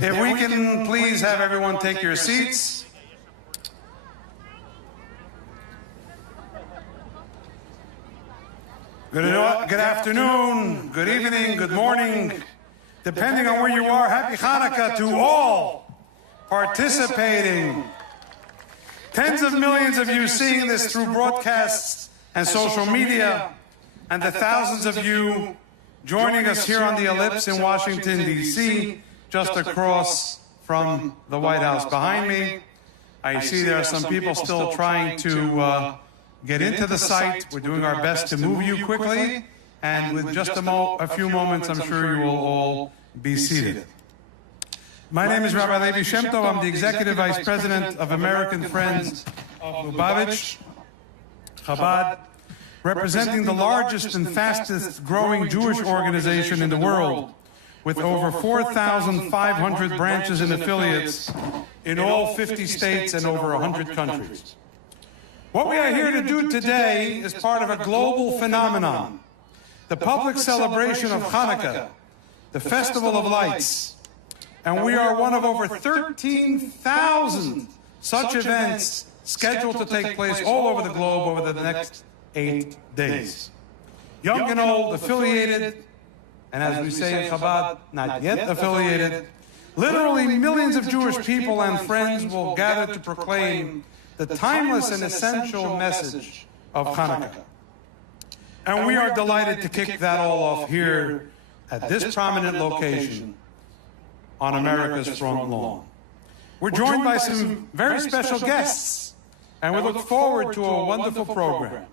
If we can please have everyone take your seats. Good afternoon, good evening, good morning, depending on where you are. Happy Hanukkah to all participating. Tens of millions of you seeing this through broadcasts and social media, and the thousands of you joining us here on the Ellipse in Washington, D.C., just across from the White House behind me. I see there are some people still trying to get into the site. We're doing our best to move you quickly, and with just a few moments, I'm sure you will all be seated. My name is Rabbi Levi Shem Tov. I'm the Executive Vice President of American Friends of Lubavitch, Chabad, representing the largest and fastest growing Jewish organization in the world, with over 4,500 branches and affiliates in all 50 states and over 100 countries. What we are here to do today is part of a global phenomenon, the public celebration of Hanukkah, the Festival of Lights. And we are one of over 13,000 such events scheduled to take place all over the globe over the next 8 days. Young and old, affiliated, and as we say in Chabad, not yet affiliated, literally millions of Jewish people and friends will gather to proclaim the timeless and essential message of Hanukkah. And we are delighted to kick that all off here at this prominent location on America's front lawn. We're joined by some very special guests, and we look forward to a wonderful program.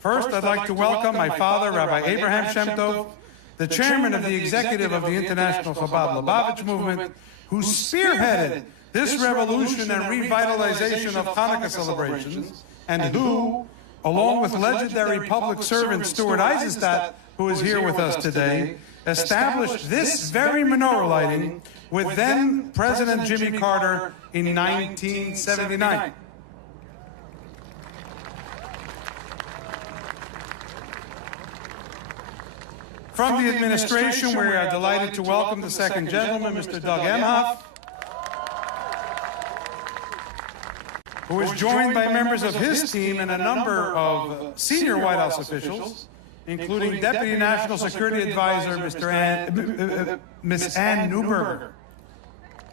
First, I'd like to welcome my father, Rabbi Abraham Shem Tov, the chairman of the executive of the International Chabad Lubavitch movement, who spearheaded this revolution and revitalization of Hanukkah celebrations, and who, along with legendary public servant Stuart Eisenstat, who is here with us today, established this very menorah lighting with then President Jimmy Carter in 1979. From the administration, we are delighted to welcome the second gentleman, Mr. Doug Emhoff, who is joined by members of his team and a number of senior White House officials, including Deputy National Security Advisor Ms. Ann Neuberger.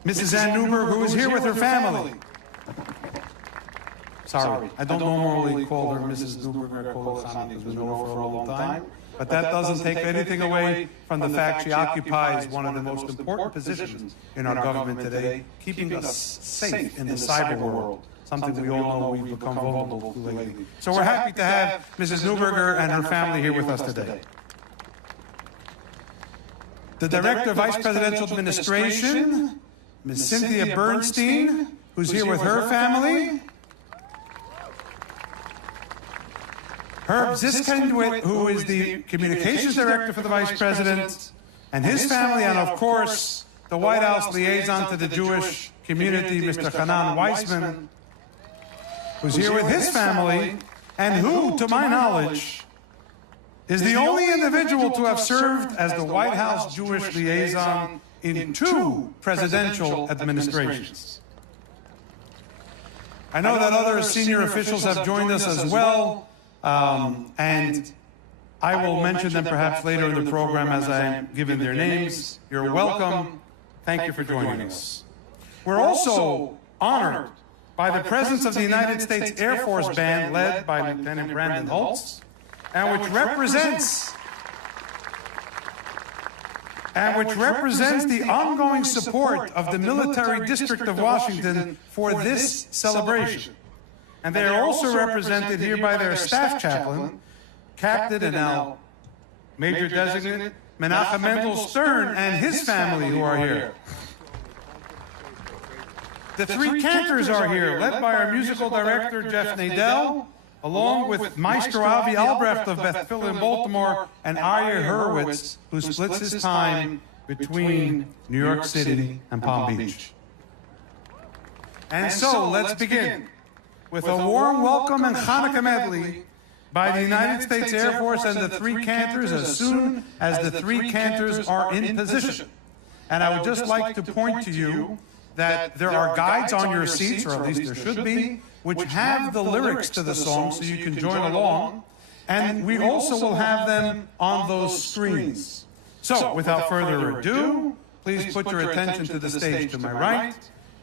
Mrs. Ann Neuberger, who is here with her family. Sorry, I don't normally call her Mrs. Neuberger. I call her Chana because we know her for a long time. But that doesn't take anything away from the fact she occupies one of the most important positions in our government today, keeping us safe in the cyber world. Something we all know we've become vulnerable to lately. So we're happy to have Mrs. Neuberger and her family here with us today. The Director of Vice Presidential Administration, Ms. Cynthia Bernstein, who's here with her family. Herb Ziskindwit, who is the Communications Director for the Vice President, and his family, and of course, the White House liaison to the Jewish community, Mr. Hanan Weissman, who's here with his family, and who, to my knowledge, is the only individual to have served as the White House Jewish liaison in 2 presidential administrations. I know that other senior officials have joined us as well, and I will mention them perhaps later in the program as I'm given their names. You're welcome. Thank you for joining us. We're also honored by the presence of the United States Air Force Band led by Lieutenant Brandon Holtz, and which represents the ongoing support of the Military District of Washington for this celebration. And they are also represented here by their staff chaplain, Captain and now Major Designate Menachem Mendel Stern and his family who are here. The Three Cantors are here, led by our musical director, Jeff Nadell, along with Maestro Avi Albrecht of Beth Phil in Baltimore and Arya Hurwitz, who splits his time between New York City and Palm Beach. And so, let's begin with a warm welcome and Hanukkah medley by the United States Air Force and the Three Cantors as soon as the Three Cantors are in position. And I would just like to point to you that there are guides on your seats, or at least there should be, which have the lyrics to the song so you can join along. And we also will have them on those screens. So, without further ado, please put your attention to the stage to my right,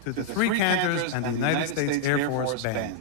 to the Three Cantors and the United States Air Force Band.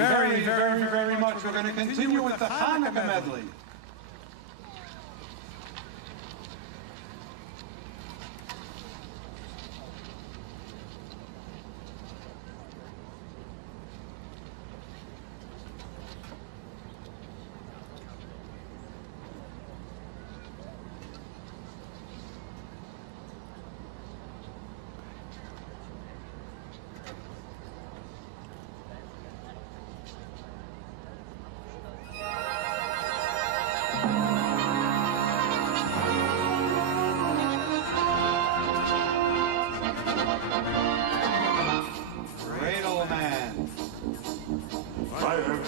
Thank you very much. We're going to continue with the Hanukkah Medley.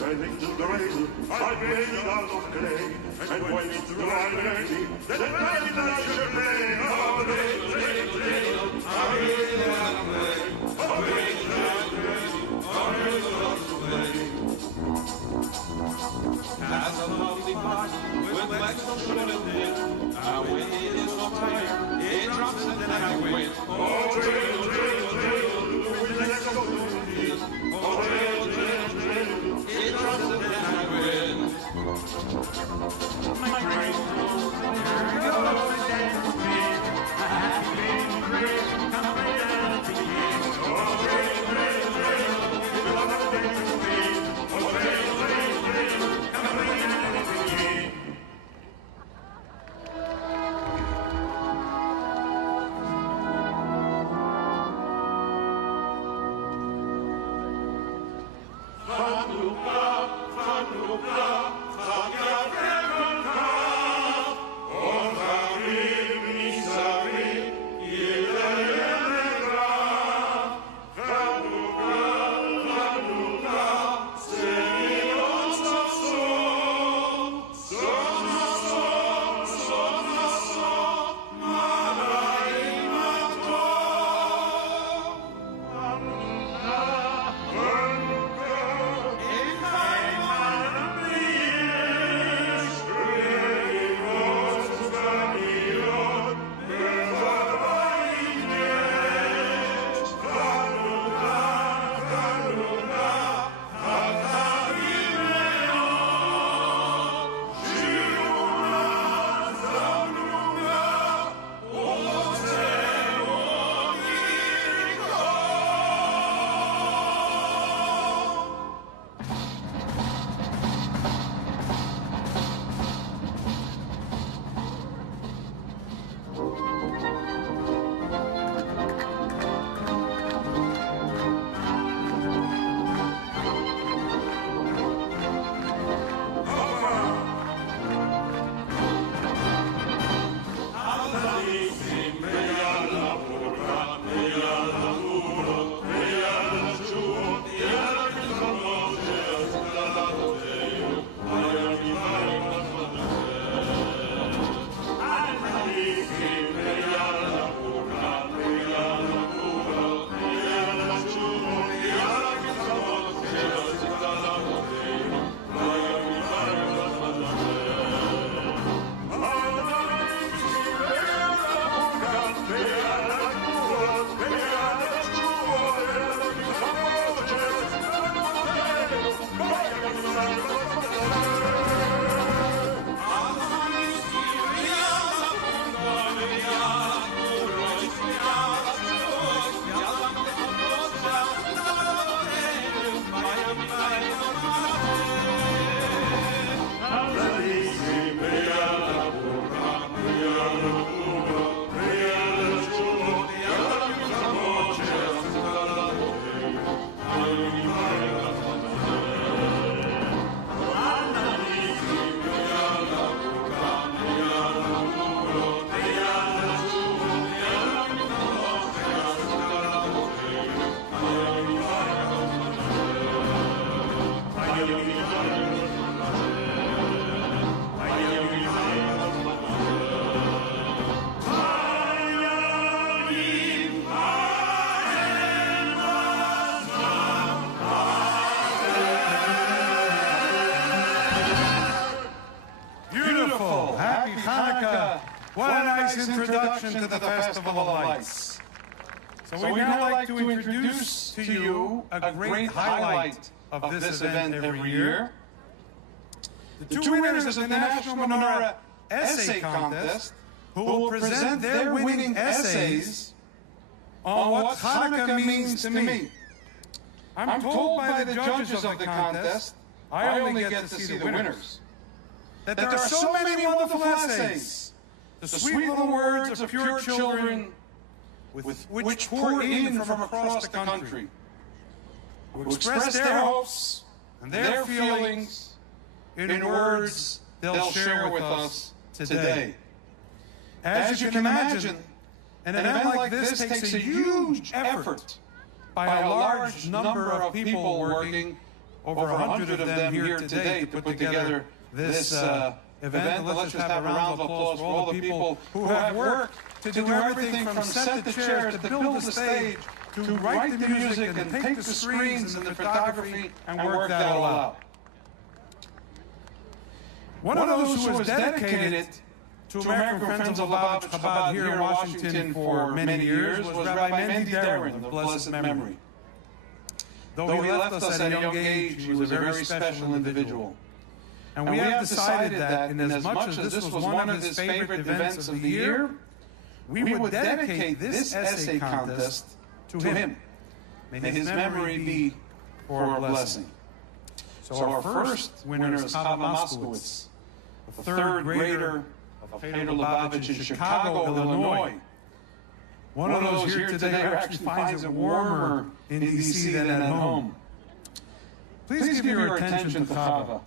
Heading to the rail, I made it out of clay, and went to the library, then I did not should play, oh, little, I really want to play, oh, As a lovely party, with legs so short and thin, I waited so tired, it drops and then I win. Oh, drill, with legs so short and thin, oh, drill, it drops and then I win. My great goes, there goes the dance with me, a happy baby great, come right down to me. Oh, drill, we love to dance with me, oh, drill, come right down to me. nice introduction to the Festival of Lights. So we'd now like to introduce to you a great highlight of this event every year. The two winners of the National Menorah Essay Contest, who will present their winning essays on what Hanukkah means to me. I'm told by the judges of the contest, I only get to see the winners, that there are so many wonderful essays, the sweet little words of pure children which pour in from across the country, who express their hopes and their feelings in words they'll share with us today. As you can imagine, an event like this takes a huge effort by a large number of people working, over 100 of them here today, to put together this event. Let's just have a round of applause for all the people who have worked to do everything from set the chairs, to build the stage, to write the music and take the screens and the photography and work that all out. One of those who was dedicated to American Friends of Chabad here in Washington for many years was Rabbi Mendy Darren of blessed memory. Though he left us at a young age, he was a very special individual. And we have decided that, in as much as this was one of his favorite events of the year, we would dedicate this essay contest to him. May his memory be for a blessing. So our first winner is Chava Moskowitz, a third grader of Peter Lubavitch in Chicago, Illinois. One of those here today who actually finds it warmer in D.C. than at home. Please give your attention to Chava.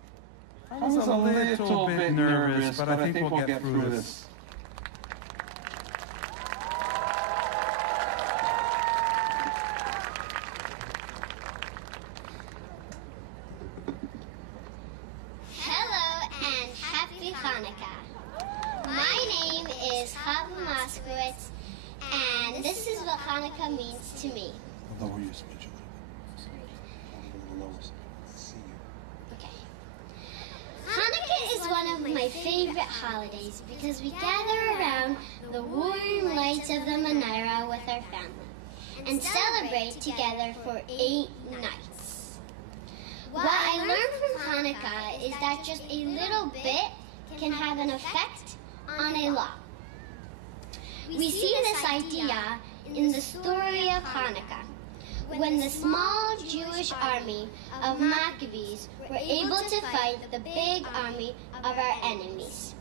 I was a little bit nervous, but I think we'll get through this. Hello and happy Hanukkah. My name is Chava Moskowitz, and this is what Hanukkah means to me. Lower your speech. Okay. Hanukkah is one of my favorite holidays because we gather around the warm lights of the menorah with our family and celebrate together for 8 nights. What I learned from Hanukkah is that just a little bit can have an effect on a lot. We see this idea in the story of Hanukkah, when the small Jewish army of Maccabees were able to fight the big army of our enemies.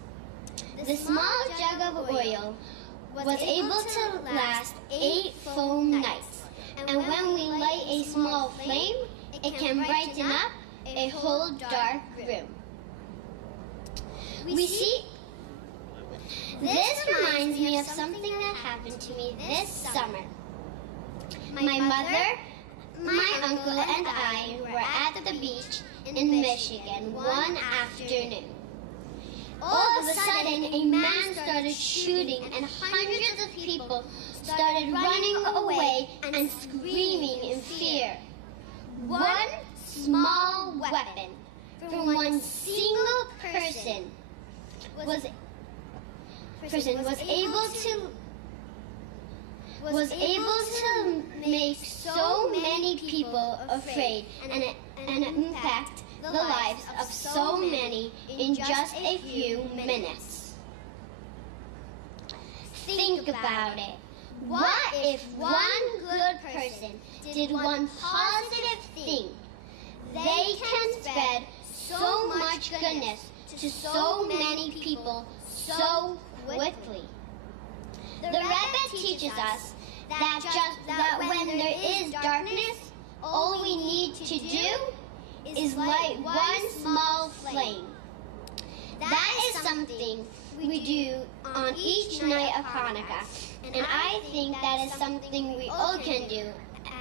The small jug of oil was able to last 8 full nights, and when we light a small flame, it can brighten up a whole dark room. This reminds me of something that happened to me this summer. My mother, my uncle, and I were at the beach in Michigan one afternoon. All of a sudden, a man started shooting, and hundreds of people started running away and screaming in fear. One small weapon from one single person was able to make so many people afraid and impact the lives of so many in just a few minutes. Think about it. What if one good person did one positive thing? They can spread so much goodness to so many people so quickly. The Rebbe teaches us that when there is darkness, all we need to do is light one small flame. That is something we do on each night of Hanukkah, and I think that is something we all can do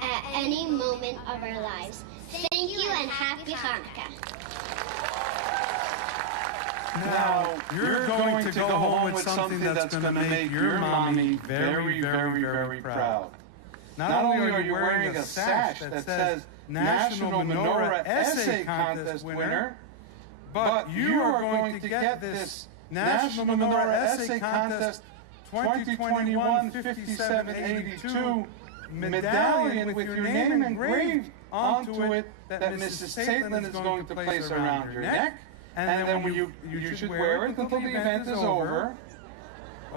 at any moment of our lives. Thank you and happy Hanukkah. Now, you're going to go home with something that's going to make your mommy very, very, very proud. Not only are you wearing a sash that says National Menorah Essay Contest winner, but you are going to get this National Menorah Essay Contest 2021 5782 medallion with your name engraved onto it that Mrs. Caitlin is going to place around your neck. And then you should wear it until the event is over.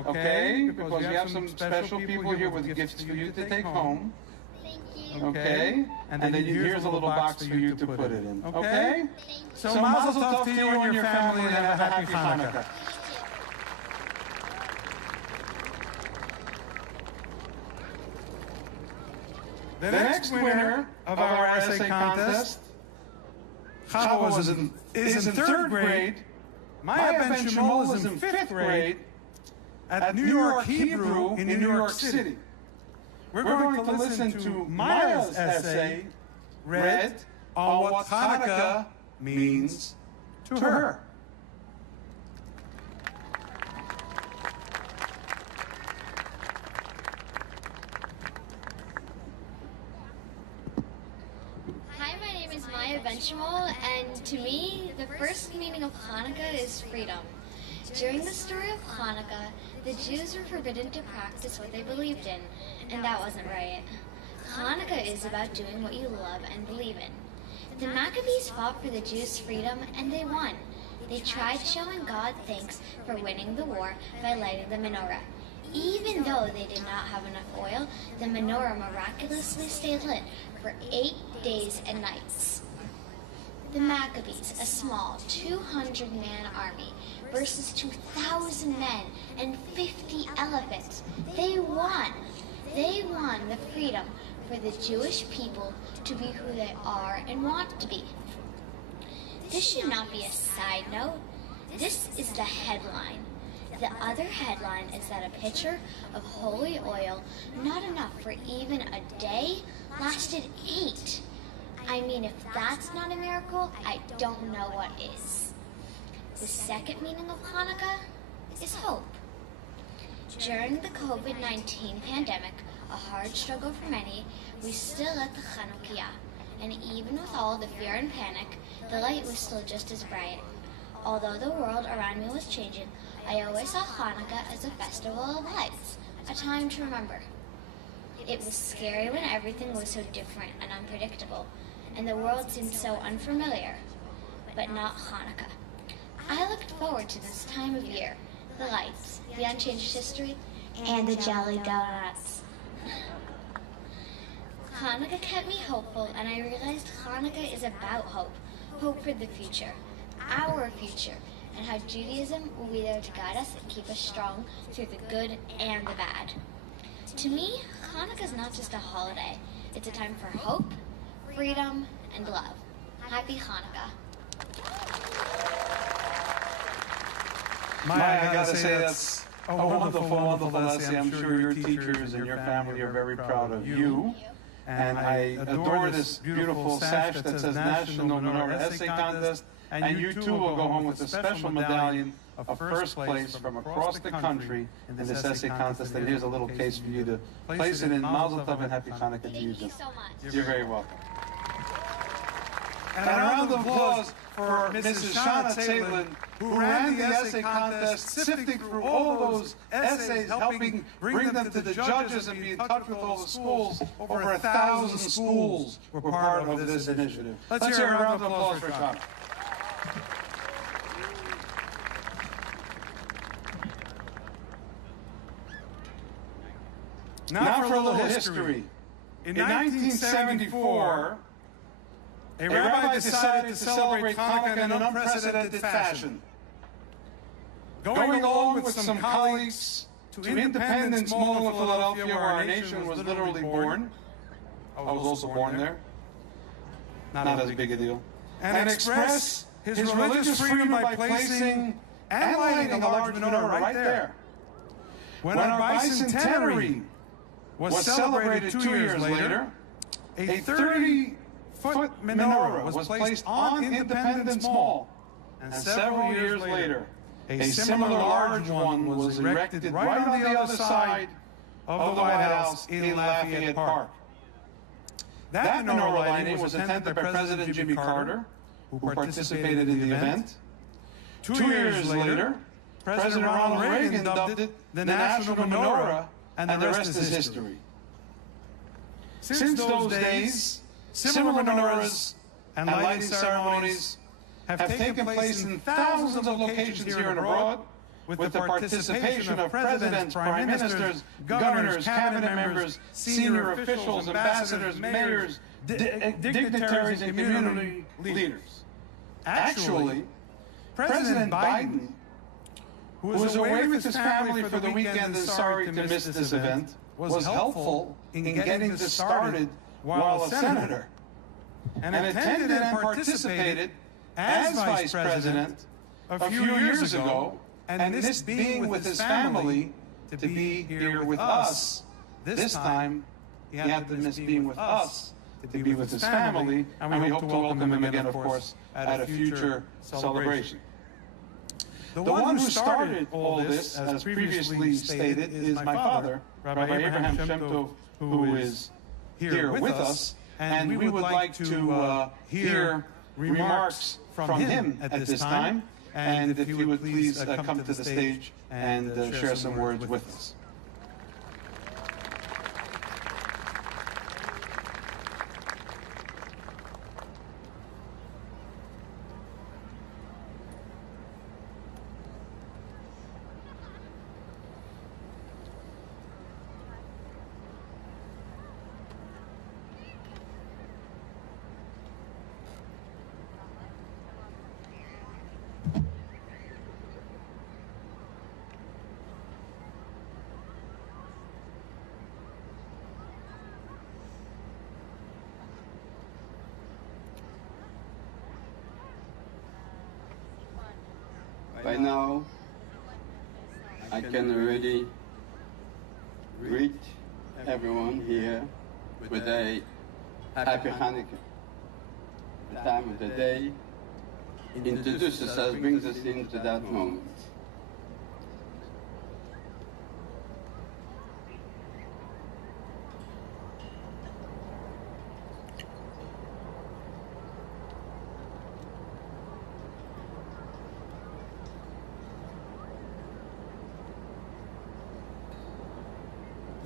Okay? Because we have some special people here with gifts for you to take home. Thank you. Okay? And then here's a little box for you to put it in. Okay? So mazel tov to you and your family, and have a happy Hanukkah. The next winner of our essay contest, Chava is in third grade. Maya Ben Shmuel is in fifth grade at New York Hebrew in New York City. We're going to listen to Maya's essay read on what Hanukkah means to her. Hi, my name is Maya Ben Shmuel, and to me, the first meaning of Hanukkah is freedom. During the story of Hanukkah, the Jews were forbidden to practice what they believed in, and that wasn't right. Hanukkah is about doing what you love and believe in. The Maccabees fought for the Jews' freedom, and they won. They tried showing God thanks for winning the war by lighting the menorah. Even though they did not have enough oil, the menorah miraculously stayed lit for 8 days and nights. The Maccabees, a small 200-man army versus 2,000 men and 50 elephants, they won. They won the freedom for the Jewish people to be who they are and want to be. This should not be a side note. This is the headline. The other headline is that a pitcher of holy oil, not enough for even a day, lasted 8. I mean, if that's not a miracle, I don't know what is. The second meaning of Hanukkah is hope. During the COVID-19 pandemic, a hard struggle for many, we still lit the Hanukkah. And even with all the fear and panic, the light was still just as bright. Although the world around me was changing, I always saw Hanukkah as a festival of lights, a time to remember. It was scary when everything was so different and unpredictable, and the world seemed so unfamiliar, but not Hanukkah. I looked forward to this time of year, the lights, the unchanged history, and the jelly donuts. Hanukkah kept me hopeful, and I realized Hanukkah is about hope, hope for the future, our future, and how Judaism will be there to guide us and keep us strong through the good and the bad. To me, Hanukkah is not just a holiday. It's a time for hope, freedom, and love. Happy Hanukkah. Maya, I gotta say that's a wonderful, wonderful essay. I'm sure your teachers and your family are very proud of you. And I adore this beautiful sash that says National Menorah Essay Contest. And you too will go home with a special medallion of first place from across the country in this essay contest. And here's a little case for you to place it in. Mazel tov and happy Hanukkah to you. Thank you so much. You're very welcome. And a round of applause for Mrs. Shana Caitlin, who ran the essay contest, sifting through all those essays, helping bring them to the judges and be in touch with all the schools. Over 1,000 schools were part of this initiative. Let's hear a round of applause for Shana. Now for a little history. In 1974, a rabbi decided to celebrate Hanukkah in an unprecedented fashion. Going along with some colleagues to Independence Mall in Philadelphia, where our nation was literally born. I was also born there. Not as big a deal. And express his religious freedom by placing and lighting a large menorah right there. When our bicentenary was celebrated 2 years later, a 30-foot menorah was placed on Independence Mall. And several years later, a similar large one was erected right on the other side of the White House in Lafayette Park. That menorah lighting was attended by President Jimmy Carter, who participated in the event. 2 years later, President Ronald Reagan dubbed it the National Menorah, and the rest is history. Since those days, similar menorahs and lighting ceremonies have taken place in thousands of locations here and abroad, with the participation of presidents, prime ministers, governors, cabinet members, senior officials, ambassadors, mayors, dignitaries, and community leaders. Actually, President Biden, who was away with his family for the weekend and sorry to miss this event, was helpful in getting this started while a senator, and attended and participated as vice president a few years ago, and missed being with his family to be here with us. This time, he had to miss being with us to be with his family, and we hope to welcome him again, of course, at a future celebration. The one who started all this, as previously stated, is my father, Rabbi Abraham Shem Tov, who is here with us, and we would like to hear remarks from him at this time, and if he would please come to the stage and share some words with us. By now, I can already greet everyone here with a happy Hanukkah. The time of the day introduces us, brings us into that moment.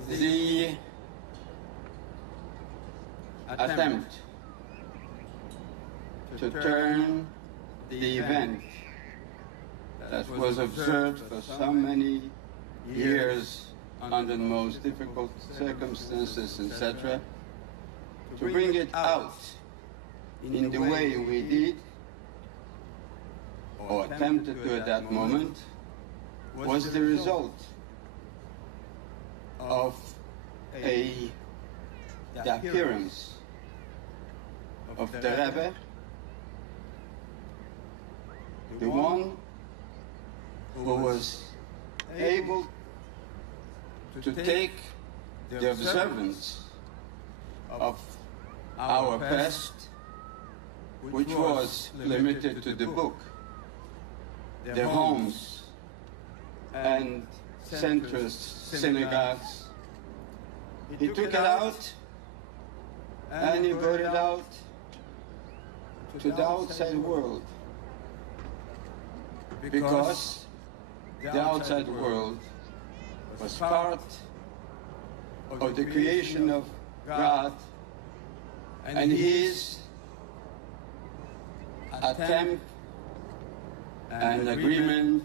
The attempt to turn the event that was observed for so many years under the most difficult circumstances, etc., to bring it out in the way we did, or attempted to at that moment, was the result of the appearance of the Rebbe, the one who was able to take the observance of our past, which was limited to the book, their homes and centrist synagogues. He took it out and he brought it out to the outside world, because the outside world was part of the creation of God and His attempt and agreement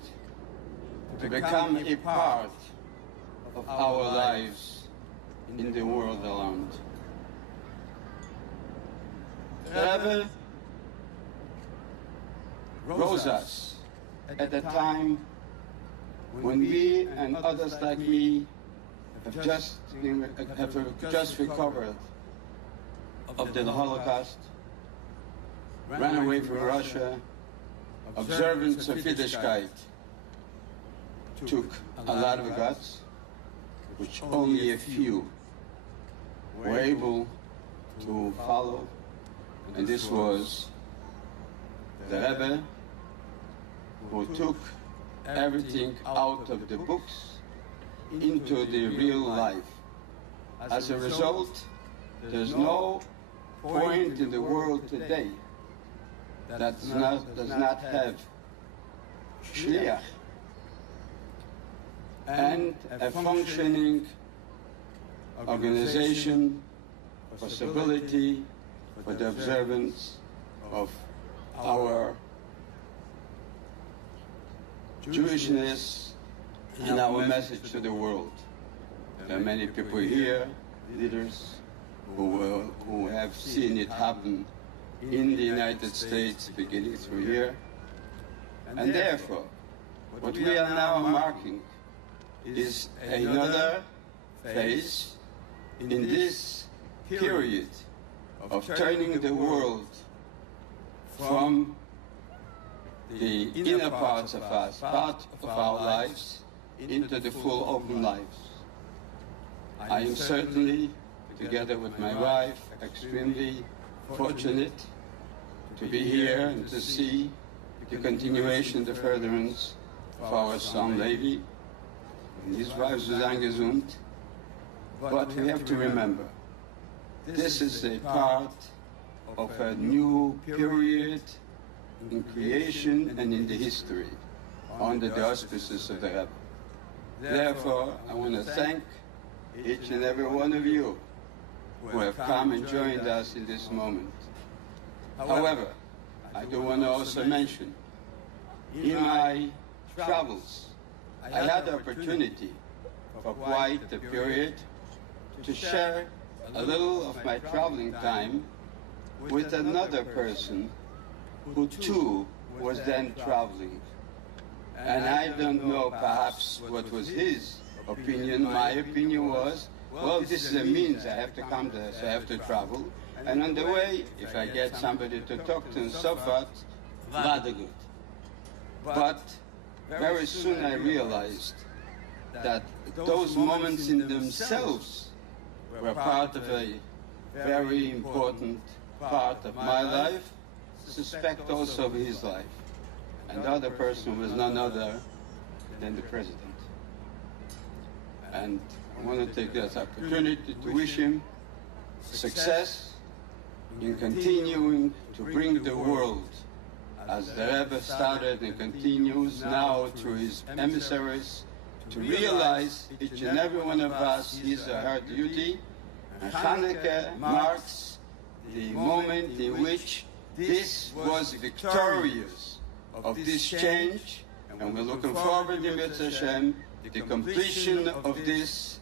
to become a part of our lives in the world around. The Rebbe rose us at a time when we and others like me have just recovered of the Holocaust, ran away from Russia, observance of Yiddishkeit took a lot of guts, which only a few were able to follow, and this was the Rebbe, who took everything out of the books into the real life. As a result, there's no point in the world today that does not have shliach and a functioning organization for stability, for the observance of our Jewishness and our message to the world. There are many people here, leaders, who have seen it happen in the United States beginning through here. And therefore, what we are now marking is another phase in this period of turning the world from the inner parts of us, part of our lives, into the full open lives. I am certainly, together with my wife, extremely fortunate to be here and to see the continuation, the furtherance of our son Levi and his wife Susanne Gesund. But we have to remember, this is a part of a new period in creation and in the history under the auspices of the Rebbe. Therefore, I want to thank each and every one of you who have come and joined us in this moment. However, I do want to also mention, in my travels, I had the opportunity for quite a period to share a little of my traveling time with another person who too was then traveling. And I don't know perhaps what was his opinion. My opinion was, well, this is a means, I have to come to this, I have to travel. And on the way, if I get somebody to talk to and so forth, rather good. But very soon I realized that those moments in themselves were part of a very important part of my life, suspect also of his life. And the other person was none other than the president. And I want to take this opportunity to wish him success in continuing to bring the world, as the Rebbe started and continues now through his emissaries, to realize each and every one of us his or her duty. And Hanukkah marks the moment in which this was victorious of this change, and we're looking forward to Hashem, the completion of this,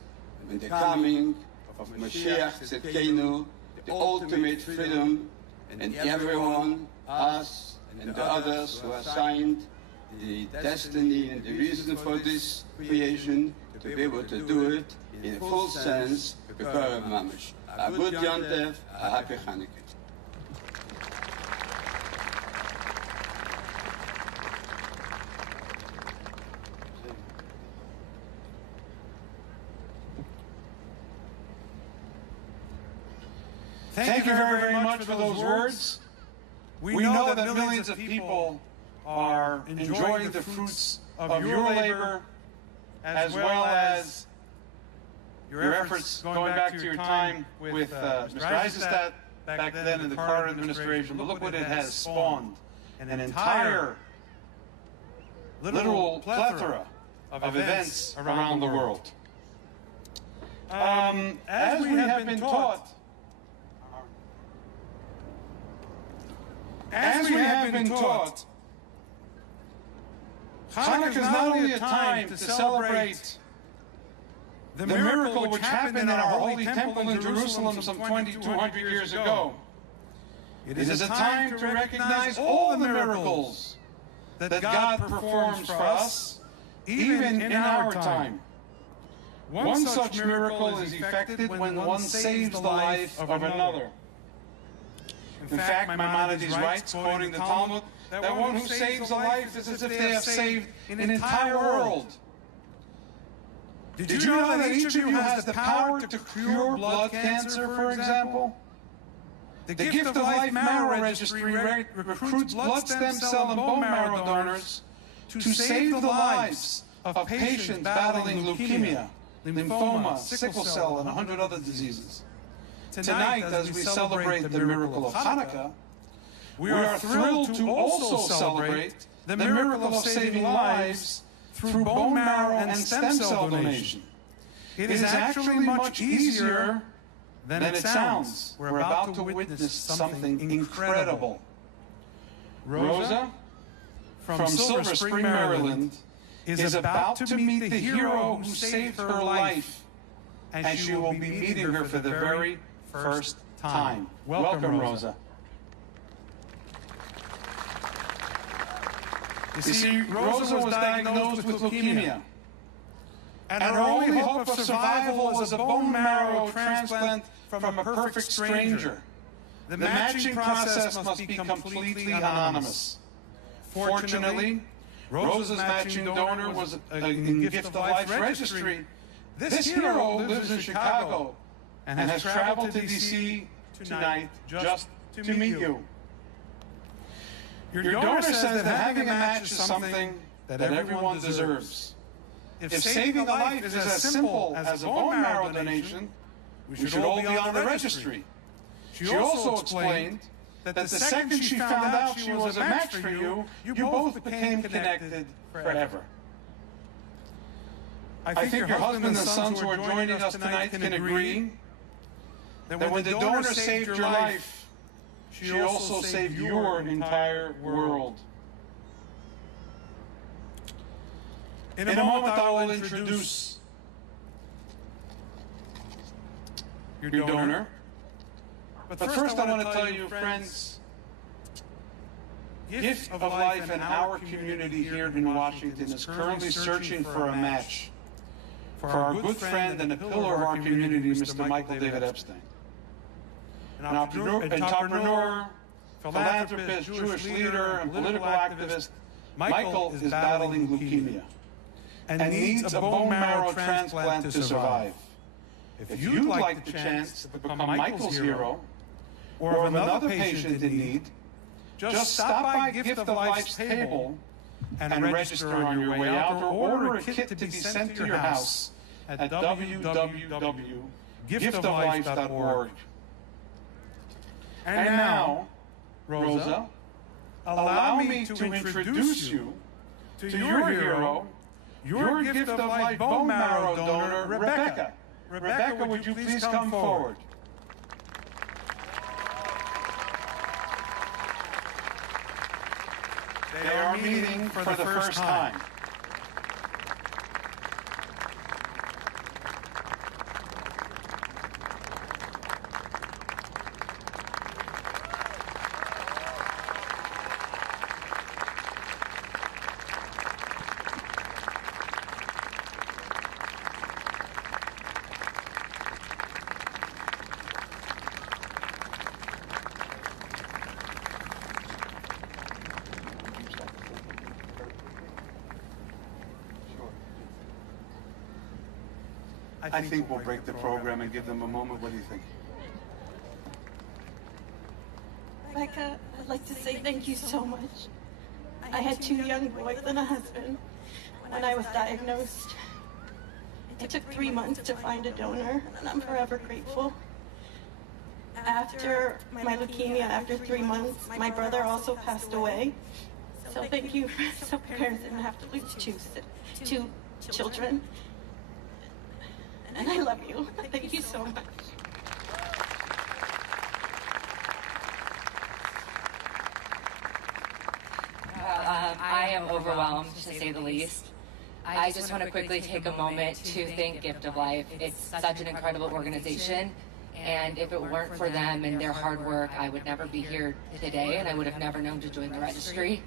and the coming of Mashiach Tzedkenu, the ultimate freedom, and everyone, us and the others who assigned the destiny and the reason for this creation, to be able to do it in a full sense, because of Mamash. A good Yom Tov, a happy Hanukkah. Thank you very much for those words. We know that millions of people are enjoying the fruits of your labor, as well as your efforts going back to your time with Mr. Eisenstadt back then in the Carter administration. But look what it has spawned, an entire literal plethora of events around the world. As we have been taught, Hanukkah is not only a time to celebrate the miracle which happened in our holy temple in Jerusalem some 2,200 years ago. It is a time to recognize all the miracles that God performs for us, even in our time. One such miracle is effected when one saves the life of another. In fact, Maimonides writes, quoting the Talmud, that one who saves a life is as if they have saved an entire world. Did you know that each of you has the power to cure blood cancer, for example? The Gift of Life Marrow Registry recruits blood stem cell and bone marrow donors to save the lives of patients battling leukemia, lymphoma, sickle cell, and 100 other diseases. Tonight, as we celebrate the miracle of Hanukkah, we are thrilled to also celebrate the miracle of saving lives through bone marrow and stem cell donation. It is actually much easier than it sounds. We're about to witness something incredible. Rosa, from Silver Spring, Maryland, is about to meet the hero who saved her life, and she will be meeting her for the very first time. Welcome, Rosa. You see, Rosa was diagnosed with leukemia, and her only hope of survival was a bone marrow transplant from a perfect stranger. The matching process must be completely anonymous. Fortunately, Rosa's matching donor was in Gift of Life registry. This hero lives in Chicago and has traveled to D.C. tonight just to meet you. Your donor says that having a match is something that everyone deserves. If saving a life is as simple as a bone marrow donation, we should all be on the registry. She also explained that the second she found out she was a match for you, you both became connected forever. I think your husband and sons who are joining us tonight can agree that when the donor saved your life, she also saved your entire world. In a moment, I will introduce your donor. But first, I want to tell you, friends, Gift of Life and our community here in Washington is currently searching for a match for our good friend and a pillar of our community, Mr. Michael David Epstein. An entrepreneur, philanthropist, Jewish leader, and political activist, Michael is battling leukemia and needs a bone marrow transplant to survive. If you'd like the chance to become Michael's hero, or of another patient in need, just stop by Gift of Life's table and register on your way out, or order a kit to be sent to your house at www.giftoflife.org. And now, Rosa, allow me to introduce you to your hero, your Gift of Life bone marrow donor, Rebecca. Rebecca, would you please come forward? They are meeting for the first time. I think we'll break the program and give them a moment. What do you think? Rebecca, I'd like to say thank you so much. I had 2 young boys and a husband when I was diagnosed. It took 3 months to find a donor, and I'm forever grateful. After my leukemia, after 3 months, my brother also passed away. So thank you, so parents didn't have to lose two children. And I love you. Thank you so much. I am overwhelmed, to say the least. I just want to quickly take a moment to thank Gift of Life. It's such an incredible organization, and if it weren't for them and their hard work, I would never be here today, and I would have never known to join the registry.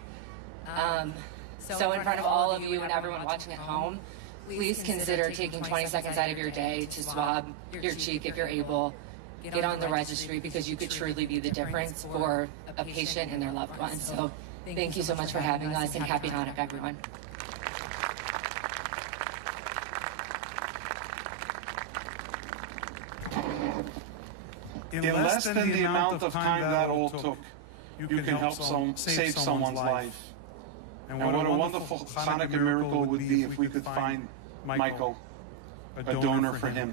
So in front of all of you and everyone watching at home, please consider taking 20 seconds out of your day to swab your cheek if you're able. Get on the registry, because you could truly be the difference for a patient and their loved ones. So thank you so much for having us, and happy Hanukkah, everyone. In less than the amount of time that all took, you can help save someone's life. And what a wonderful Hanukkah miracle it would be if we could find Michael a donor for him.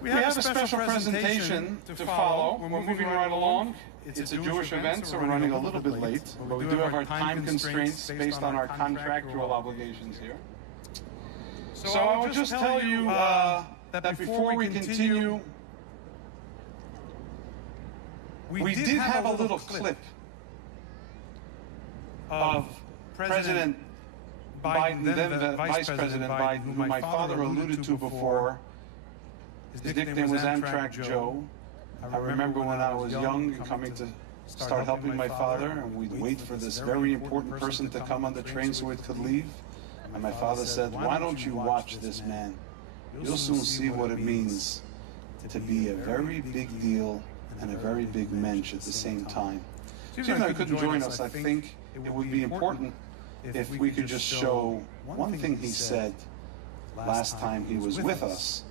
We have a special presentation to follow when we're moving right along. It's a Jewish event, so we're running a little bit late, but we do have our time constraints based on our contractual obligations here. So I would just tell you that before we continue, we did have a little clip of President Biden, then Vice President Biden, who my father alluded to before. His nickname was Amtrak Joe. I remember when I was young and coming to start helping my father, and we'd wait for this very important person to come on the train so it could leave. And my father said, "Why don't you watch this man? You'll soon see what it means to be a very big deal and a very big mensch at the same time." So even though he couldn't join us, I think it would be important if we could just show one thing he said last time he was with us,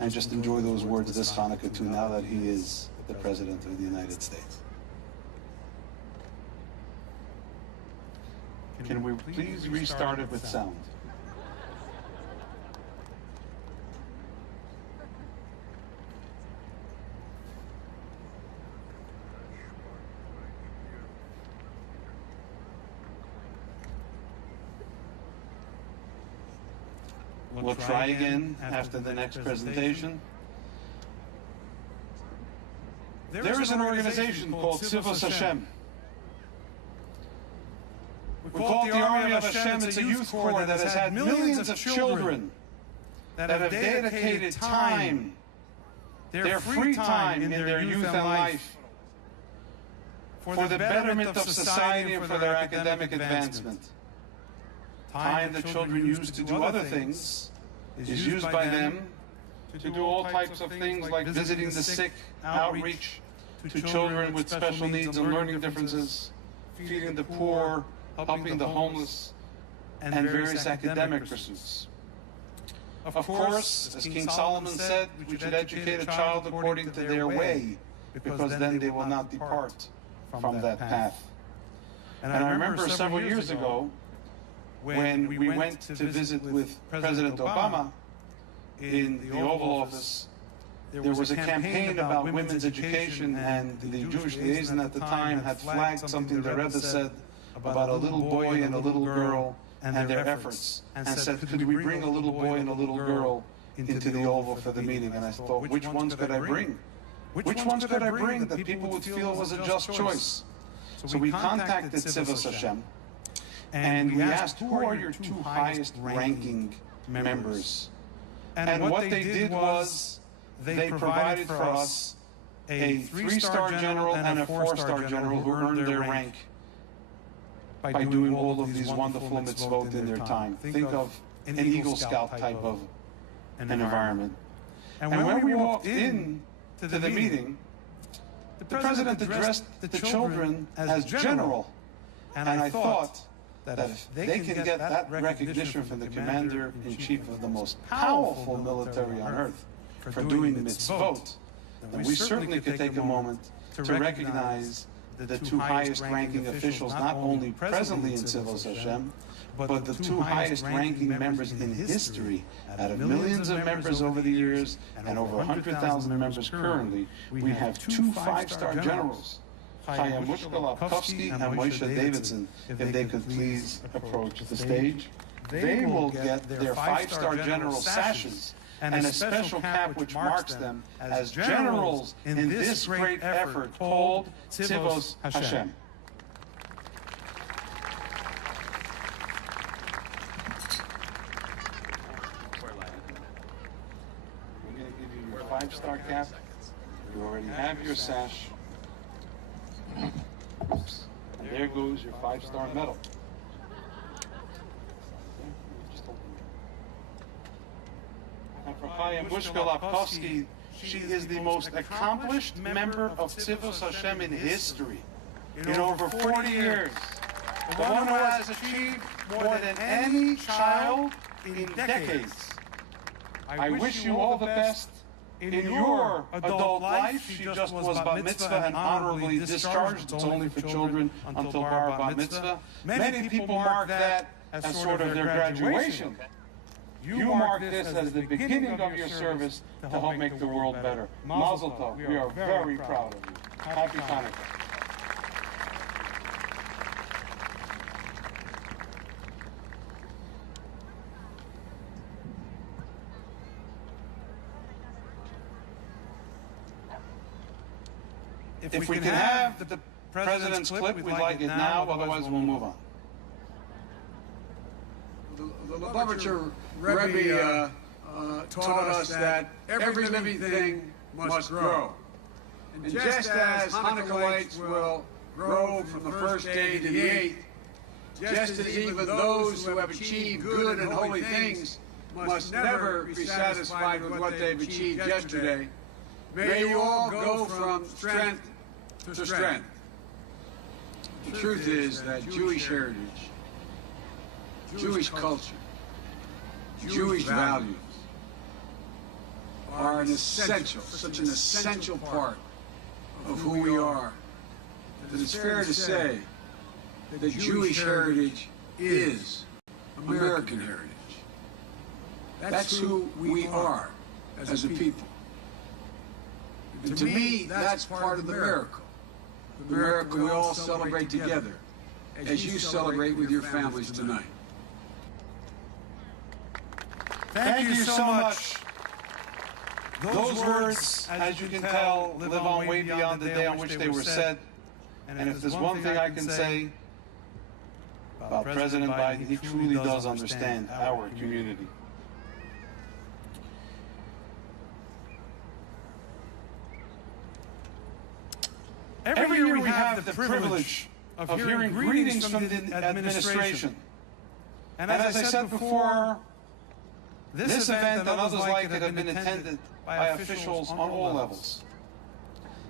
and just enjoy those words this Hanukkah too, now that he is the President of the United States. Can we please restart it with sound? We'll try again after the next presentation. There is an organization called Tzivos Hashem. We call it the Army of Hashem. It's a youth corps that has had millions of children that have dedicated time, their free time in their youth and life, for the betterment of society and for their academic advancement. Time that children use to do other things is used by them to do all types of things like visiting the sick, outreach to children with special needs and learning differences, feeding the poor, helping the homeless, and various academic pursuits. Of course, as King Solomon said, we should educate a child according to their way, because then they will not depart from that path. And I remember several years ago, when we went to visit with President Obama in the Oval Office, there was a campaign about women's education, and the Jewish liaison at the time had flagged something the Rebbe said about a little boy and a little girl and their efforts, and said, could we bring a little boy and a little girl into the Oval for the meeting? And I thought, which ones could I bring? Which ones could I bring that people would feel was a just choice? So we contacted Tzivos Hashem, and we asked, who are your two highest ranking members? And what they did was, they provided for us a 3-star general and a 4-star general who earned their rank by doing all of these wonderful mitzvot in their time. Think of an Eagle Scout type of an environment. And when we walked in to the meeting, the president addressed the children as general. And I thought that if they can get that recognition from the commander-in-chief of the most powerful military on earth for doing mitzvot, then we certainly could take a moment to recognize the two highest-ranking officials, not only presently in Tzivos Hashem, but the two highest-ranking members in history. Out of millions of members over the years and over 100,000 members currently, we have two 5-star generals, Chaim Mushkalov-Kovsky and Moshe Davidson. If they could please approach the stage, they will get their 5-star general sashes and a special cap which marks them as generals in this great effort called Tzivos Hashem. We're going to give you your 5-star cap. You already have your sash. Oops. And there goes your 5-star medal. And for Chaim Mushkalov-Kovsky, she is the most accomplished member of Tzivos Hashem in history. In over 40 years, the one who has achieved more than any child in decades. I wish you all the best in your adult life. She just was bat mitzvah and honorably discharged. It's only for children until bar bat mitzvah. Many people mark that as sort of their graduation. You mark this as the beginning of your service to help make the world better. Mazel tov. We are very proud of you. Happy Hanukkah. If we can have the President's clip, we'd like it now, otherwise we'll move on. The Lubavitcher Rebbe taught us that every living thing must grow. And just as Hanukkah lights will grow from the first day to the 8th, just as even those who have achieved good and holy things must never be satisfied with what they've achieved yesterday, may you all go from strength to strength. The truth is that Jewish heritage, Jewish culture, Jewish values are an essential, such an essential part of who we are, that it's fair to say that Jewish heritage is American heritage. That's who we are as a people. And to me, that's part of the miracle. The miracle we all celebrate together, as you celebrate with your families tonight. Thank you so much. Those words, as you can tell, live on way beyond the day on which they were said. And if there's one thing I can say about President Biden, he truly does understand our community. Every year we have the privilege of hearing greetings from the administration. And as I said before, this event and others like it have been attended by officials on all levels.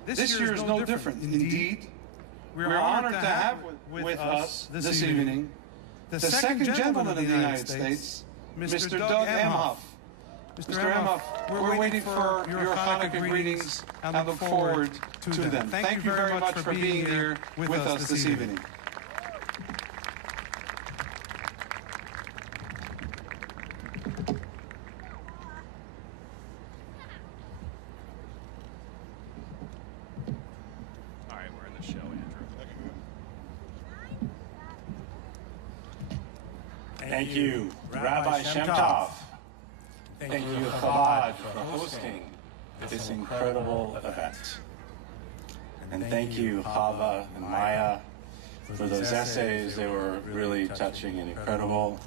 This year is no different. Indeed, we are honored to have with us this evening the second gentleman of the United States, Mr. Doug Emhoff. Mr. Emhoff, we're waiting for your Hanukkah greetings and look forward to them. Thank you very much for being here with us this evening. All right, we're in the show, Andrew. Thank you, Rabbi Shem Tov. Thank you, Chabad, for hosting this incredible event. And thank you, Chava and Maya, for those essays. They were really touching and incredible.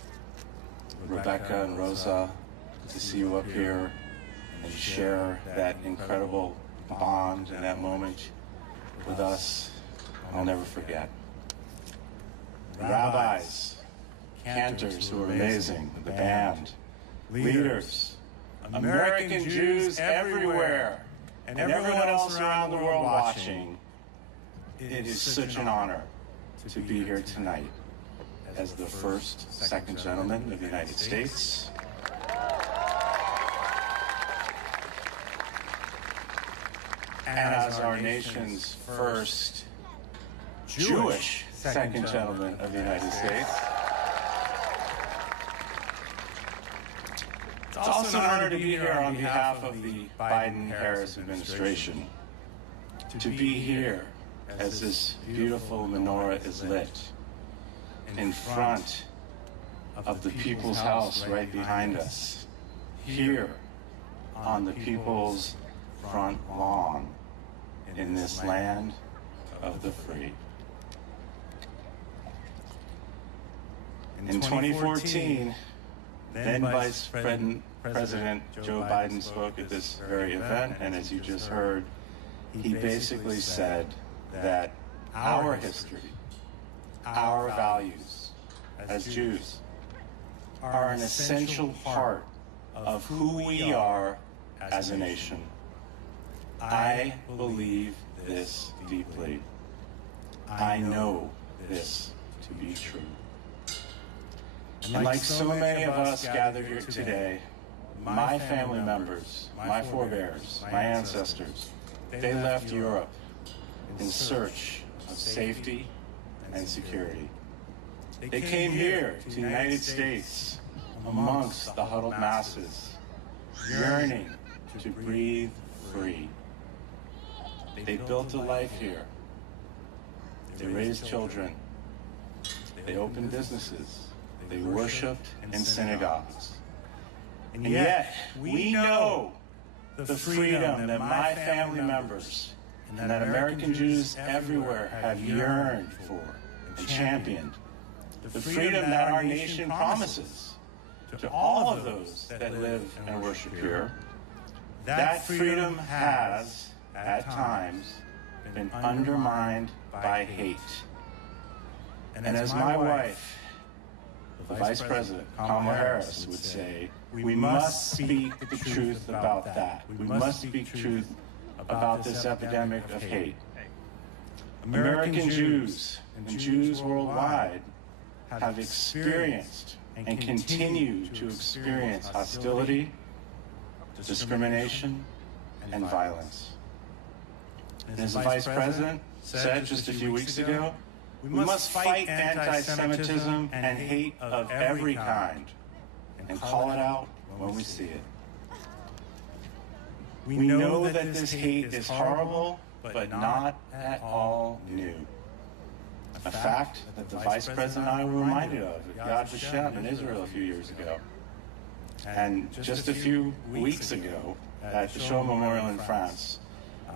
Rebecca and Rosa, to see you up here and share that incredible bond and that moment with us, I'll never forget. The rabbis, cantors who are amazing, the band, leaders, American Jews everywhere, and everyone else around the world watching. It is such an honor to be here tonight as the first second gentleman of the United States. And as our nation's first Jewish second gentleman of the United States. It's also an honor to be here on behalf of the Biden-Harris administration, to be here as this beautiful menorah is lit in front of the People's House right behind us, here on the people's front lawn in this land of the free. In 2014, then Vice President Joe Biden spoke at this very event, and as you just heard, he basically said that our history, our values as Jews are an essential part of who we are as a nation. I believe this deeply. I know this to be true. And like so many of us gathered here today, my family members, my forebears, my ancestors, they left Europe in search of safety and security. They came here to the United States amongst the huddled masses, yearning to breathe free. They built a life here. They raised children. They opened businesses. They worshiped in synagogues. And yet, we know the freedom that my family members and that American Jews everywhere have yearned for and championed. The freedom that our nation promises to all of those that live and worship here. That freedom has, at times, been undermined by hate. And as my wife, the Vice President, Kamala Harris, would say, we must speak the truth about that. We must speak truth about this epidemic of hate. American Jews and Jews worldwide have experienced and continue to experience hostility, discrimination, and violence. And as the Vice President said just a few weeks ago, we must fight anti-Semitism and hate of every kind and call it out when we see it. We know that this hate is horrible, but not at all new. A fact that the Vice President and I were reminded of at Yad Vashem in Israel a few years ago. And just a few weeks ago at the Shoah Memorial in France,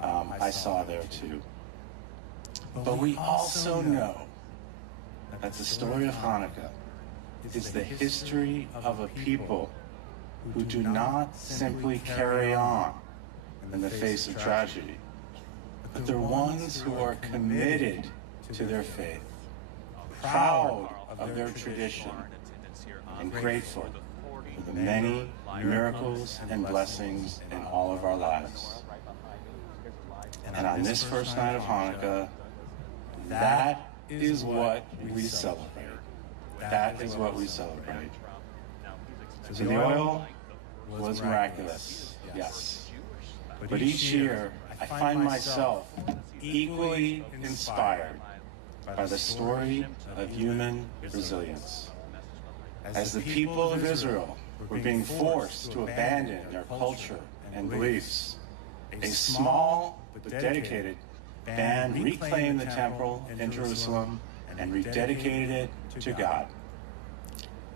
I saw there too. But we also know that the story of Hanukkah is the history of a people who do not simply carry on in the face of tragedy, but they're ones who are committed to their faith, proud of their tradition, and grateful for the many miracles and blessings in all of our lives. And on this first night of Hanukkah, that is what we celebrate. That is what we celebrate. So the oil was miraculous, yes. But each year, I find myself equally inspired by the story of human resilience. As the people of Israel were being forced to abandon their culture and beliefs, a small but dedicated band reclaimed the temple in Jerusalem and rededicated it to God.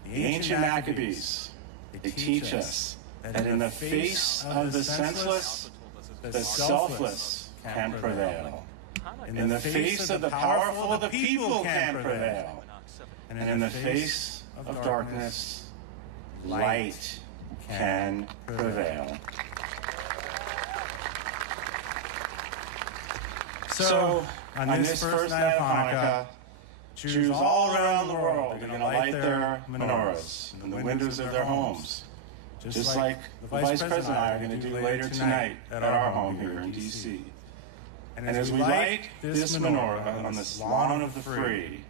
The ancient Maccabees, they teach us that in the face of the senseless, the selfless can prevail. In the face of the powerful, the people can prevail. And in the face of darkness, light can prevail. So, on this first night of Hanukkah, Jews all around the world are going to light their menorahs in the windows of their homes, just like the Vice President and I are going to do later tonight at our home here in D.C. And as we light this menorah on this lawn of the free,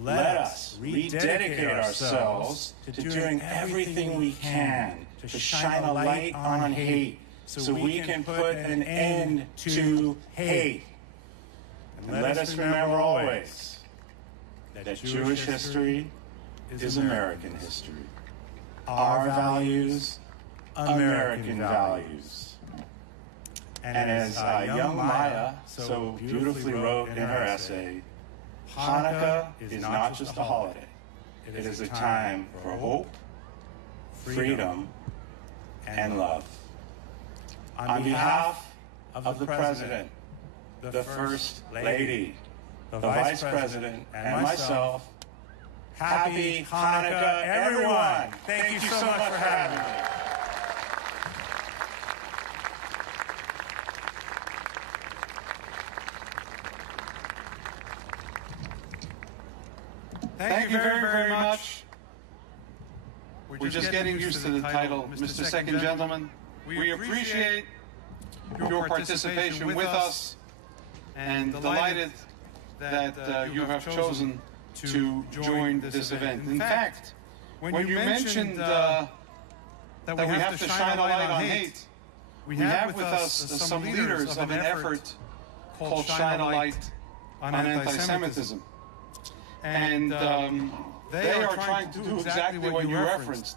let us rededicate ourselves to doing everything we can to shine a light on hate so we can put an end to hate. And let us remember always that Jewish history is American history. Our values, American values. And as young Maya so beautifully wrote in her essay, Hanukkah is not just a holiday. It is a time for hope, freedom, and love. On behalf of the President, the First Lady, the Vice President, and myself, happy Hanukkah, everyone! Thank you so much for having me. Thank you very, very much. We're just getting used to the title, Mr. Second Gentleman. We appreciate your participation with us and delighted that you have chosen to join this event. In fact, when you mentioned that we have to shine a light on hate, we have with us some leaders of an effort called Shine a Light on Anti-Semitism. And they are trying to do exactly what you referenced.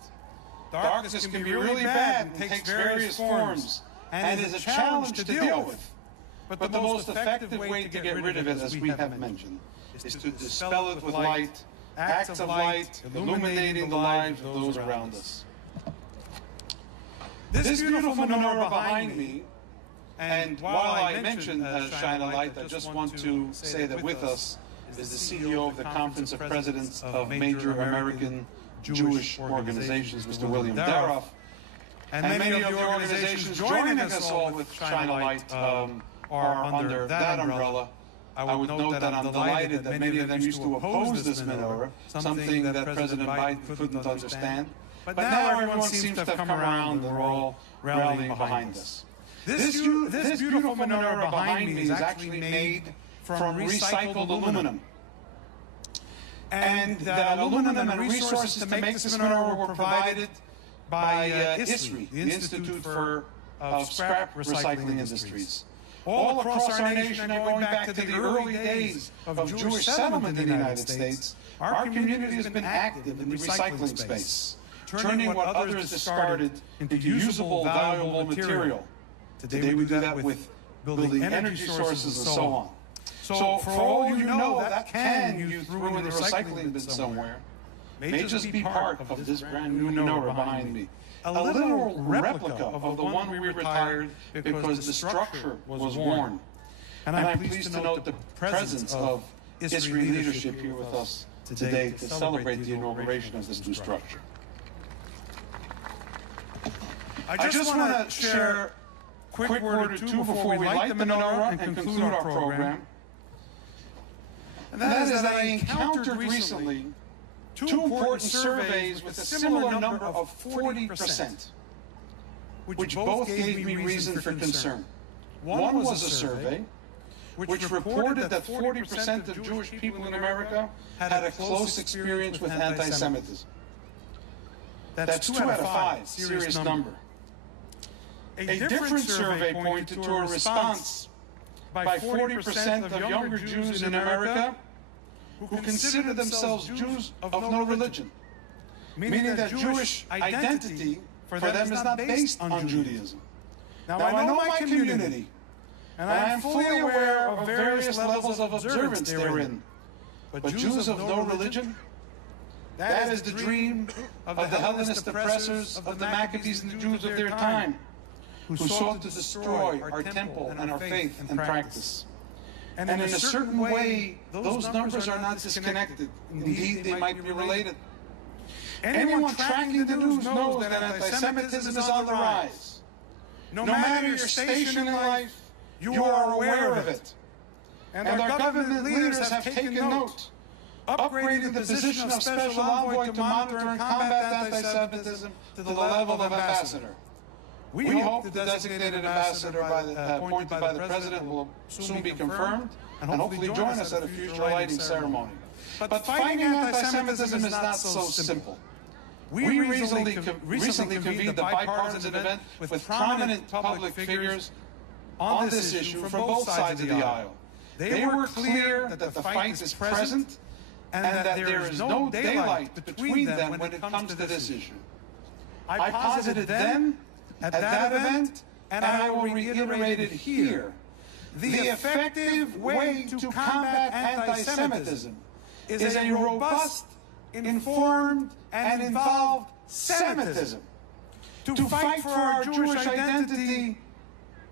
Darkness can be really bad and takes various forms and is a challenge to deal with. But the most effective way to get rid of it, as we have mentioned, is to dispel it with light, acts of light, illuminating the lives of those around us. This beautiful menorah behind me, and while I mentioned Shine a Light, I just want to say that with us is the CEO of the Conference of Presidents of Major American Jewish Organizations, Mr. William Daroff. And many of the organizations joining us all with Shine a Light are under that umbrella. I would note that I'm delighted that many of them used to oppose this menorah, something that President Biden couldn't understand. But now everyone seems to have come around and we're all rallying behind this. This beautiful menorah behind me is actually made from recycled aluminum. And that aluminum and resources to make this menorah were provided by ISRI, the Institute for Scrap Recycling Industries. All across our nation and going back to the early days of Jewish settlement in the United States, our community has been active in the recycling space, turning what others discarded into usable, valuable material. Today we do that with building energy sources and so on. So for all you know, that can you threw in the recycling bin somewhere may just be part of this brand new menorah behind me. A literal replica of the one we retired because the structure was worn. And I'm pleased to note the presence of ISRI leadership here with us today to celebrate the inauguration of this new structure. I just want to share a quick word or two before we light the menorah and conclude our program. And that is that I encountered recently two important surveys with a similar number of 40%, which both gave me reason for concern. One was a survey which reported that 40% of Jewish people in America had a close experience with anti-Semitism. That's 2 out of 5, serious number. A different survey pointed to a response by 40% of younger Jews in America who consider themselves Jews of no religion, meaning that Jewish identity for them is not based on Judaism. Now I know my community, and I am fully aware of various levels of observance therein, but Jews of no religion, that is the dream of the Hellenist oppressors of the Maccabees and the Jews of their time, who sought to destroy our temple and our faith and practice. And in a certain way, those numbers are not disconnected. Indeed, they might be related. Anyone tracking the news knows that anti-Semitism is on the rise. No matter your station in life, you are aware of it. And our government leaders have taken note, upgrading the position of Special Envoy to monitor and combat anti-Semitism to the level of ambassador. We hope the designated ambassador appointed by the President will soon be confirmed and hopefully join us at a future lighting ceremony. But fighting anti-Semitism is not so simple. We recently convened a bipartisan event with prominent public figures on this issue from both sides of the aisle. They were clear that the fight is present and that there is no daylight between them when it comes to this issue. I posited then at that event, and I will reiterate it here. The effective way to combat anti-Semitism is a robust, informed, and involved Semitism. To fight for our Jewish identity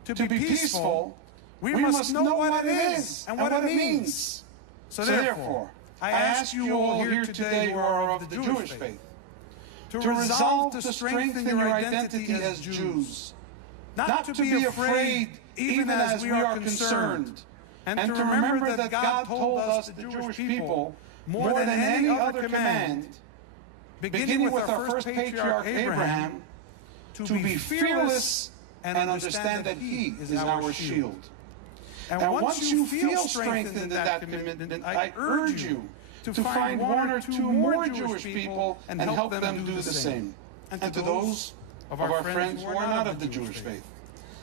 to be peaceful, we must know what it is and what it means. So therefore, I ask you all here today who are of the Jewish faith to resolve to strengthen your identity as Jews, not to be afraid even as we are concerned, and to remember that God told us, the Jewish people, more than any other command, beginning with our first patriarch Abraham, to be fearless and understand that He is our shield. And once you feel strengthened in that commitment, I urge you to find 1 or 2 more Jewish people and help them do the same. And to those of our friends who are not of the Jewish faith,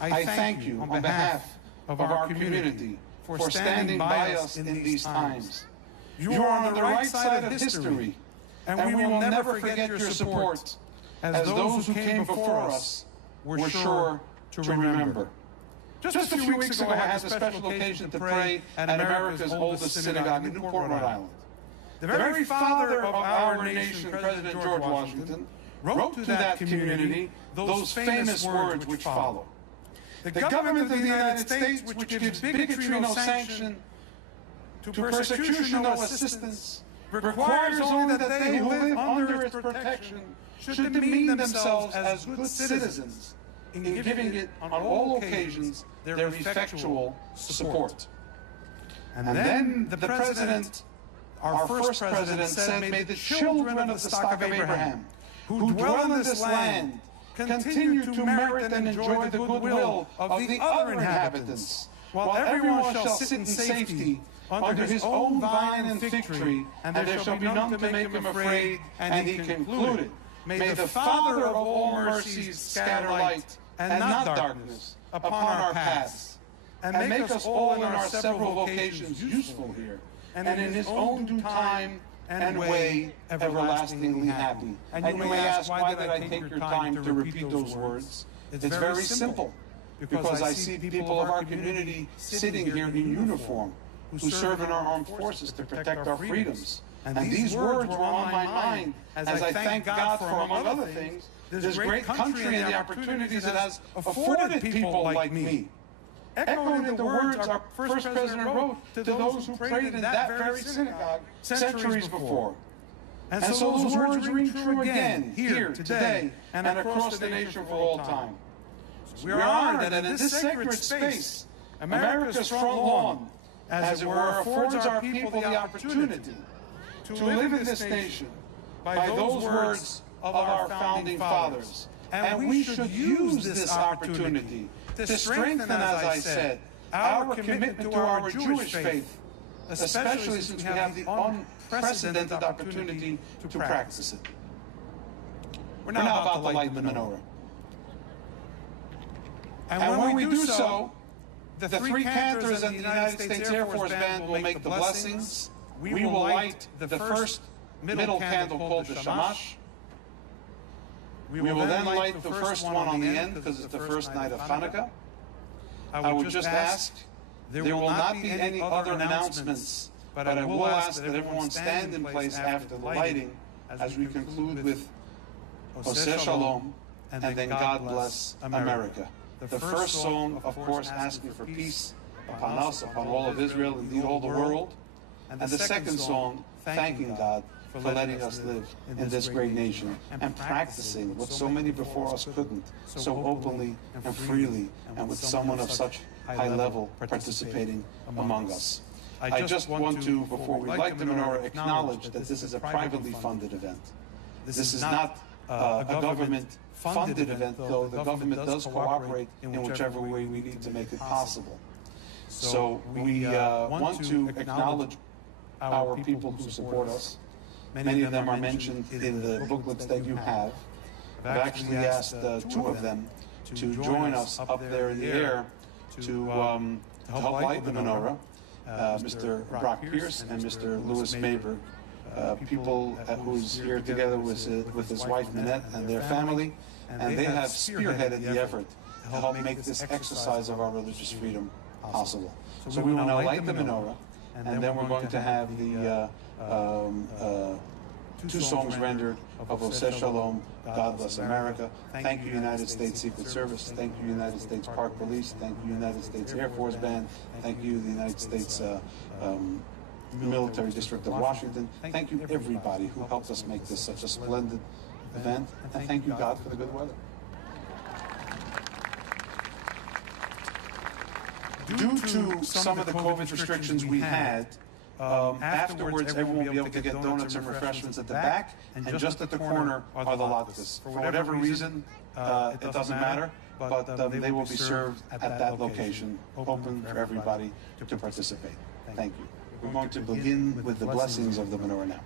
I thank you on behalf of our community for standing by us in these times. You are on the right side of history, and we will never forget your support, as those who came before us were sure to remember. Just a few weeks ago, I had the special occasion to pray at America's oldest synagogue in Newport, Rhode Island. The very father of our nation, President George Washington, wrote to that community those famous words which follow. The government of the United States, which gives bigotry no sanction, to persecution no assistance, requires only that they who live under its protection should demean themselves as good citizens, in giving it on all occasions their effectual support. And then the president, our first president, said, "May the children of the stock of Abraham, who dwell in this land, continue to merit and enjoy the goodwill of the other inhabitants, while everyone shall sit in safety under his own vine and fig tree, and there shall be none to make him afraid." And he concluded, "May the Father of all mercies scatter light and not darkness upon our paths, and make us all in our several vocations useful here, and in his own due time and way everlastingly happy." And you may ask, why did I take your time to repeat those words? It's very simple, because I see people of our community sitting here in uniform, who serve in our armed forces to protect our freedoms. And these words were on my mind as I thank God for, among other things, this great country and the opportunities it has afforded people like me. Echoing the words our first president wrote to those who prayed in that very synagogue centuries before. And so those words ring true again, here, today, and across the nation for all time. We are honored that in this sacred space, America's front lawn, as it were, affords our people the opportunity to live in this nation by those words of our founding fathers. And we should use this opportunity to strengthen, as I said, our commitment to our Jewish faith, especially since we have the unprecedented opportunity to practice it. We're now about to light the menorah. And when we do so, the Three Cantors and the United States Air Force Band will make the blessings. We will light the first middle candle called the Shamash. We will then light the first one on the end because it's the first night of Hanukkah. I would just ask, there will not be any other announcements, but I will ask that everyone stand in place after the lighting as we conclude with Oseh Shalom and then God bless America. The first song, of course, asking for peace upon us, upon all of Israel, indeed all the world. And the second song, thanking God for letting us live in this great nation and practicing what so many before us couldn't, so openly and freely, and with someone of such high level participating among us. I just want to, before we light the menorah, acknowledge that this is a privately funded event. This is not a government-funded event, though the government does cooperate in whichever way we need to make it possible. So we want to acknowledge our people who support us. Many of them are mentioned in the booklets that you have. I've actually asked two of them to join us up there in the air to help light the menorah, Mr. Brock Pierce and Mr. Louis Mayberg, people who's here together with his wife Nanette and their family, and they have spearheaded the effort to help make this exercise of our religious freedom possible. So we will now light the menorah, and then we're going to have the two songs rendered of Oseh Shalom, God Bless America. Thank you, United States Secret Service. Thank you, United States Park Police. Thank you, United States Air Force Band. Thank you, the United States Military District of Washington. Thank you, everybody who helped us make this such a splendid event. And thank you, God, for the good weather. Due to some of the COVID restrictions we had, afterwards everyone will be able to get donuts and refreshments at the back, and just at the corner are the latkes. For whatever reason, it doesn't matter, but they will be served at that location, open for everybody to participate. Thank you. We're going to begin with the blessings of the menorah now.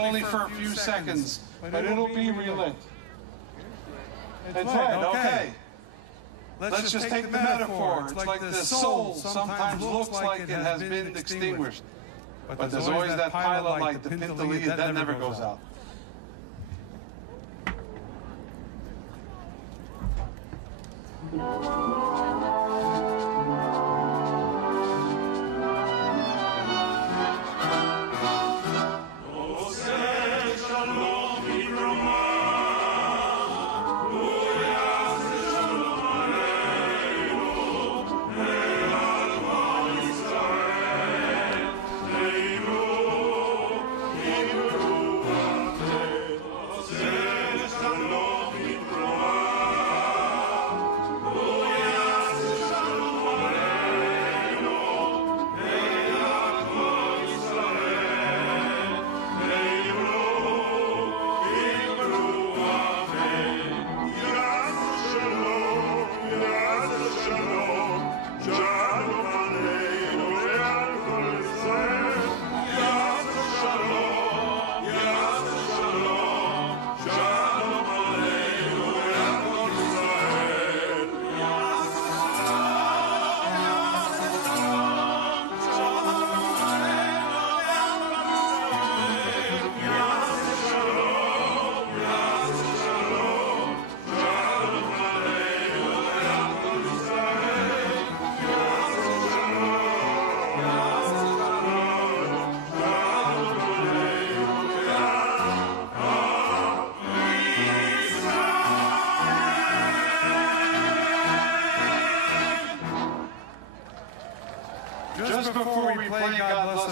Only for a few seconds, but it'll be relit. That's right, okay. Let's just take the metaphor. It's like the soul sometimes looks like it has been extinguished. But there's always that pile of light, the pinta that never goes out. Oh, say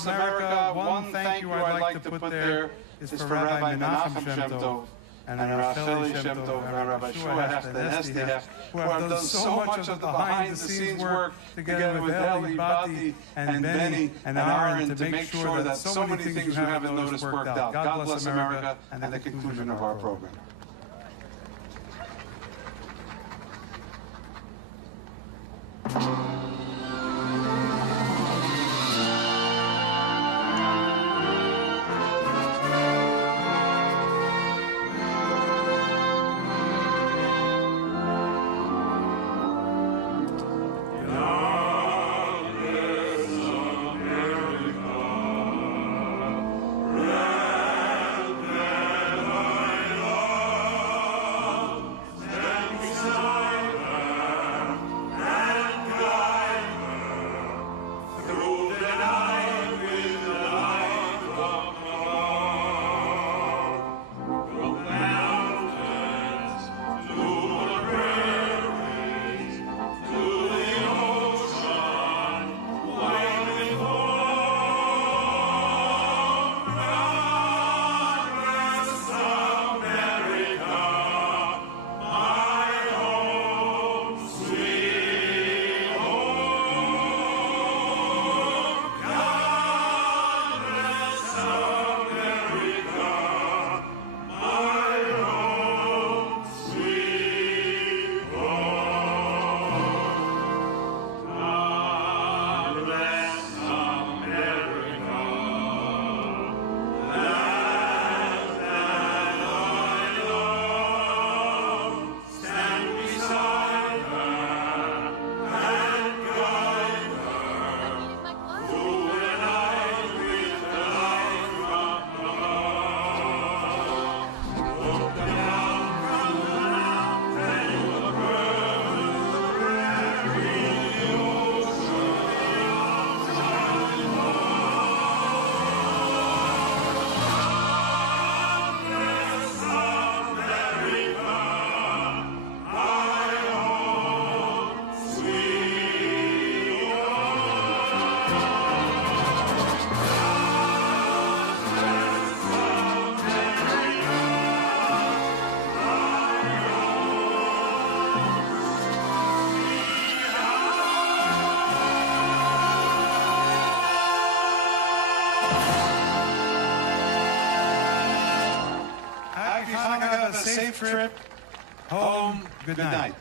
bless America. One thank you I'd like to put there is for Rabbi Menachem Shem Tov and Racheli Shem Tov and Rabbi Shua Heft and Esti Heft, who have done so much of the behind-the-scenes work together with Eli, Bati, and Benny and Aaron to make sure that so many things you haven't noticed worked out. God bless America, and the conclusion of our program. Have a safe trip home. Good night.